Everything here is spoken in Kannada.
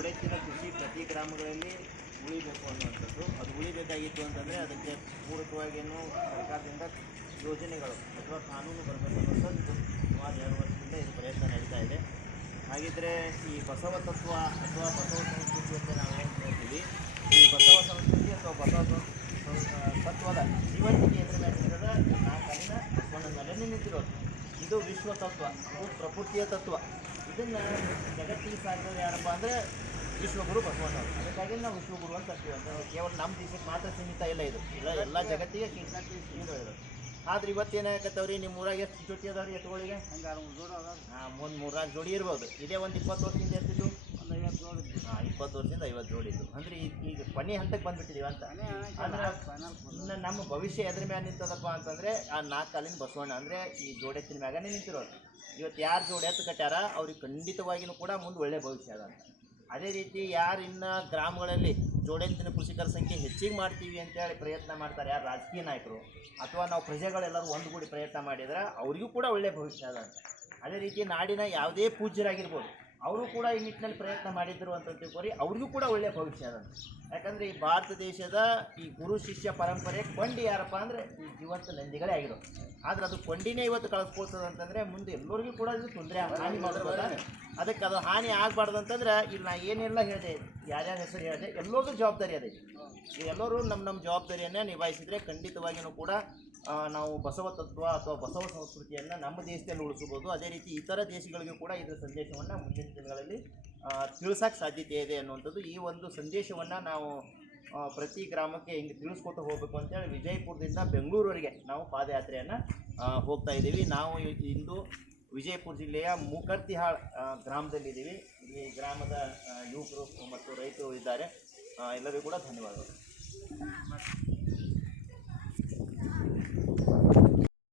ಜೋಡೆತ್ತಿನ ಕೃಷಿ ಪ್ರತಿ ಗ್ರಾಮಗಳಲ್ಲಿ ಉಳಿಬೇಕು ಅನ್ನುವಂಥದ್ದು. ಅದು ಉಳಿಬೇಕಾಗಿತ್ತು ಅಂತಂದರೆ ಅದಕ್ಕೆ ಪೂರಕವಾಗೇನು ಸರ್ಕಾರದಿಂದ ಯೋಜನೆಗಳು ಅಥವಾ ಕಾನೂನು ಬರಬೇಕು ಅನ್ನೋದು ಸುಮಾರು 2 ವರ್ಷದಿಂದ ಇದು ಪ್ರಯತ್ನ ನಡೀತಾ ಇದೆ. ಹಾಗಿದ್ದರೆ ಈ ಬಸವ ತತ್ವ ಅಥವಾ ಬಸವ ಸಂಸ್ಕೃತಿ ಅಂತ ನಾವು ಏನು ಹೇಳ್ತೀವಿ, ಈ ಬಸವ ಸಂಸ್ಕೃತಿ ಅಥವಾ ಬಸವ ತತ್ವದ ಜೀವಂತಿಕೆ ಎದುರು ಮ್ಯಾಲಿರೋದ 4 ಕಾಲಿನ ಬಸವಣ್ಣನ ಮೇಲೆ ನಿಂತಿರೋದು. ಇದು ವಿಶ್ವ ತತ್ವ, ಇದು ಪ್ರಕೃತಿಯ ತತ್ವ. ಇದನ್ನು ಜಗತ್ತಿಗೆ ಸಾಕಿರೋದು ಯಾರಪ್ಪ ಅಂದರೆ ವಿಶ್ವಗುರು ಬಸವಣ್ಣವರು. ಅದಕ್ಕಾಗಿ ನಾವು ವಿಶ್ವಗುರು ಅಂತ ಅಂತೀವಿ. ಅಂತ ಕೇವಲ ನಮ್ಮ ದೇಶಕ್ಕೆ ಮಾತ್ರ ಸೀಮಿತ ಇಲ್ಲ, ಇದು ಎಲ್ಲ ಜಗತ್ತಿಗೆ ಹೇಳಿರೋದು. ಆದ್ರೆ ಇವತ್ತೇನಾಗತ್ತವ್ರಿ, ನಿಮ್ಮ ಊರಾಗ ಎಷ್ಟು ಜೊತೆ ಅದಾವ್ರಿ ಎತ್ತುಗಳಿಗೆ? ಒಂದು 3-4 ಜೋಡಿ ಇರ್ಬೋದು. ಇದೇ ಒಂದು 20 ವರ್ಷದಿಂದ ಎಷ್ಟಿದ್ದು? ಒಂದು 50 ಜೋಡಿ. 20 ವರ್ಷದಿಂದ 50 ಜೋಡಿ ಇದ್ದು. ಅಂದರೆ ಈಗ ಕೊನೆ ಹಂತಕ್ಕೆ ಬಂದುಬಿಟ್ಟಿದ್ದೀವಿ ಅಂತ. ಅಂದ್ರೆ ಇನ್ನು ನಮ್ಮ ಭವಿಷ್ಯ ಎದ್ರ ಮ್ಯಾಗ ನಿಂತದಪ್ಪ ಅಂತಂದರೆ ಆ 4 ಕಾಲಿನ ಬಸವಣ್ಣ ಅಂದರೆ ಈ ಜೋಡೆತ್ತಿನ ಮ್ಯಾಗನೇ ನಿಂತಿರೋದು. ಇವತ್ತು ಯಾರು ಜೋಡಿ ಎತ್ತು ಕಟ್ಟಾರ ಅವ್ರಿಗೆ ಖಂಡಿತವಾಗಿಯೂ ಕೂಡ ಮುಂದೆ ಒಳ್ಳೆಯ ಭವಿಷ್ಯ ಅದ ಅಂತ. ಅದೇ ರೀತಿ ಯಾರು ಇನ್ನು ಗ್ರಾಮಗಳಲ್ಲಿ ಜೋಡೆತ್ತಿನ ಕೃಷಿಕರ ಸಂಖ್ಯೆ ಹೆಚ್ಚಿಗೆ ಮಾಡ್ತೀವಿ ಅಂತೇಳಿ ಪ್ರಯತ್ನ ಮಾಡ್ತಾರೆ, ಯಾರು ರಾಜಕೀಯ ನಾಯಕರು ಅಥವಾ ನಾವು ಪ್ರಜೆಗಳೆಲ್ಲರೂ ಒಂದುಗೂಡಿ ಪ್ರಯತ್ನ ಮಾಡಿದ್ರೆ ಅವರಿಗೂ ಕೂಡ ಒಳ್ಳೆಯ ಭವಿಷ್ಯ ಅದ ಅಂತ. ಅದೇ ರೀತಿ ನಾಡಿನ ಯಾವುದೇ ಪೂಜ್ಯರಾಗಿರ್ಬೋದು, ಅವರು ಕೂಡ ಈ ನಿಟ್ಟಿನಲ್ಲಿ ಪ್ರಯತ್ನ ಮಾಡಿದ್ರು ಅಂತ ತಿಳ್ಕೊರಿ, ಅವ್ರಿಗೂ ಕೂಡ ಒಳ್ಳೆಯ ಭವಿಷ್ಯ ಅದ. ಯಾಕಂದರೆ ಈ ಭಾರತ ದೇಶದ ಈ ಗುರು ಶಿಷ್ಯ ಪರಂಪರೆ ಕೊಂಡಿ ಯಾರಪ್ಪ ಅಂದರೆ ಈ ಜೀವಂತ ನಂದಿಗಳೇ ಆಗಿರೋದು. ಆದರೆ ಅದು ಕೊಂಡಿನೇ ಇವತ್ತು ಕಳಿಸ್ಕೊಳ್ತದೆ ಅಂತಂದರೆ ಮುಂದೆ ಎಲ್ಲರಿಗೂ ಕೂಡ ಇದು ತೊಂದರೆ ಹಾನಿ ಮಾಡ್ಬೋದ. ಅದಕ್ಕೆ ಅದು ಹಾನಿ ಆಗಬಾರ್ದು ಅಂತಂದ್ರೆ ಇಲ್ಲಿ ನಾ ಏನೆಲ್ಲ ಹೇಳಿದೆ, ಯಾರ್ಯಾರ ಹೆಸರು ಹೇಳಿದೆ, ಎಲ್ಲರಿಗೂ ಜವಾಬ್ದಾರಿ ಅದೇ. ಎಲ್ಲರೂ ನಮ್ಮ ಜವಾಬ್ದಾರಿಯನ್ನು ನಿಭಾಯಿಸಿದರೆ ಖಂಡಿತವಾಗಿಯೂ ಕೂಡ ನಾವು ಬಸವ ತತ್ವ ಅಥವಾ ಬಸವ ಸಂಸ್ಕೃತಿಯನ್ನು ನಮ್ಮ ದೇಶದಲ್ಲಿ ಉಳಿಸ್ಬೋದು. ಅದೇ ರೀತಿ ಇತರ ದೇಶಗಳಿಗೂ ಕೂಡ ಇದರ ಸಂದೇಶವನ್ನು ಮುಂದಿನ ದಿನಗಳಲ್ಲಿ ತಿಳಿಸೋಕ್ಕೆ ಸಾಧ್ಯತೆ ಇದೆ ಅನ್ನುವಂಥದ್ದು. ಈ ಒಂದು ಸಂದೇಶವನ್ನು ನಾವು ಪ್ರತಿ ಗ್ರಾಮಕ್ಕೆ ಹಿಂಗೆ ತಿಳಿಸ್ಕೊಟ್ಟು ಹೋಗಬೇಕು ಅಂತೇಳಿ ವಿಜಯಪುರದಿಂದ ಬೆಂಗಳೂರವರೆಗೆ ನಾವು ಪಾದಯಾತ್ರೆಯನ್ನು ಹೋಗ್ತಾ ಇದ್ದೀವಿ. ನಾವು ಇಂದು ವಿಜಯಪುರ ಜಿಲ್ಲೆಯ ಮೂಕರ್ತಿಹಾಳ್ ಗ್ರಾಮದಲ್ಲಿದ್ದೀವಿ. ಈ ಗ್ರಾಮದ ಯುವಕರು ಮತ್ತು ರೈತರು ಇದ್ದಾರೆ. ಎಲ್ಲರಿಗೂ ಕೂಡ ಧನ್ಯವಾದಗಳು.